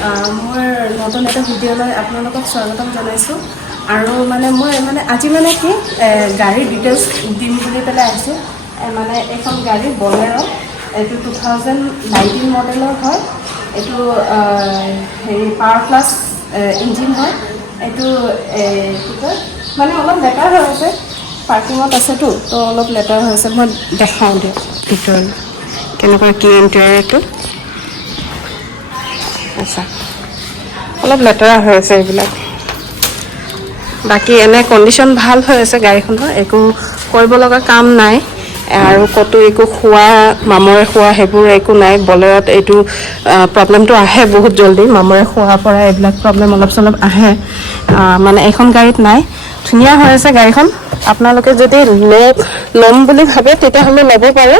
মোৰ নতুন এটা ভিডিঅ'লৈ আপোনালোকক স্বাগতম জনাইছোঁ আৰু মই আজি কি গাড়ীৰ ডিটেইলছ দিম বুলি পেলাই আহিছোঁ মানে এখন গাড়ী বলেৰো এইটো 2019 মডেলৰ হয় এইটো হেৰি পাৱাৰ প্লাছ ইঞ্জিন হয় এইটো কি কয় অলপ লেটাৰ হৈ আছে পাৰ্কিঙত আছেতো তো অলপ লেটাৰ হৈ আছে মই দেখাওঁ দিয়ক ভিতৰত কেনেকুৱা কি ইণ্টেৰিয়ৰটো আচ্ছা অলপ লেতেৰা হৈ আছে এইবিলাক বাকি এনে কণ্ডিশ্যন ভাল হৈ আছে গাড়ীখনৰ একো কৰিব লগা কাম নাই আৰু কতো একো খোৱা মামৰে খোৱা সেইবোৰ একো নাই বলেৰত এইটো প্ৰব্লেমটো আহে বহুত জলদি মামৰে খোৱাৰ পৰা এইবিলাক প্ৰব্লেম অলপ চলপ আহে এখন গাড়ীত নাই ধুনীয়া হৈ আছে গাড়ীখন আপোনালোকে যদি ল'ম বুলি ভাবে তেতিয়াহ'লে ল'ব পাৰে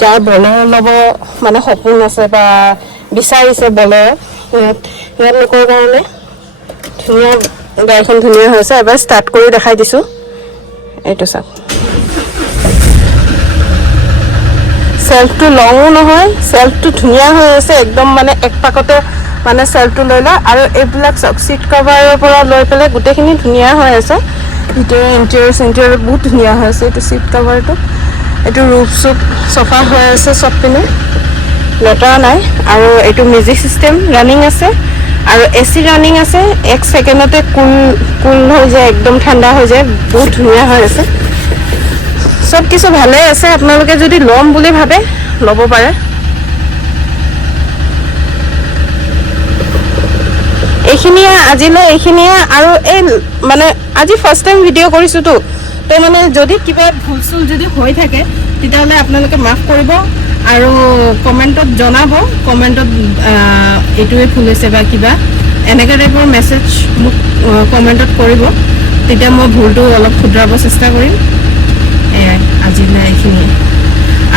যাৰ বলেৰ ল'ব সপোন আছে বা বিচাৰিছে বলেৰ সিহঁত লোকৰ কাৰণে ধুনীয়া গাড়ীখন ধুনীয়া হৈছে এবাৰ ষ্টাৰ্ট কৰি দেখাই দিছোঁ এইটো চাওক চেল্ফটো লঙো নহয় চেল্ফটো ধুনীয়া হৈ আছে একদম এক পাকতে চেল্ফটো লৈ লয় আৰু এইবিলাক চাওক চিট কভাৰৰ পৰা লৈ পেলাই গোটেইখিনি ধুনীয়া হৈ আছে ভিতৰৰ ইণ্টেৰিয়ৰ বহুত ধুনীয়া হৈ আছে এইটো চিট কভাৰটো এইটো ৰুফ চুপ চফা হৈ আছে চব পিনে লেতেৰা নাই আৰু এইটো মিউজিক চিষ্টেম ৰানিং আছে আৰু এচি ৰানিং আছে 1 ছেকেণ্ডতে কুল হৈ যায় একদম ঠাণ্ডা হৈ যায় বহুত ধুনীয়া হৈ আছে সব কিছু ভালে আছে আপোনালোকে যদি ল'ম বুলি ভাবে ল'ব পাৰে এইখিনিয়ে আজিলৈ এইখিনিয়ে আৰু এই আজি ফাৰ্ষ্ট টাইম ভিডিঅ' কৰিছোঁতো তো যদি কিবা ভুল চুল যদি হৈ থাকে তেতিয়াহ'লে আপোনালোকে মাফ কৰিব আৰু কমেণ্টত জনাব কমেণ্টত এইটোৱে ভুল হৈছে বা কিবা এনেকুৱা টাইপৰ মেছেজ মোক কমেণ্টত কৰিব তেতিয়া মই ভুলটো অলপ শুধৰাব চেষ্টা কৰিম এয়াই আজিলৈ এইখিনিয়ে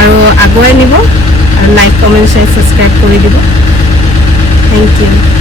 আৰু আগুৱাই নিব আৰু লাইক কমেণ্ট শ্বেয়াৰ ছাবস্ক্ৰাইব কৰি দিব থেংক ইউ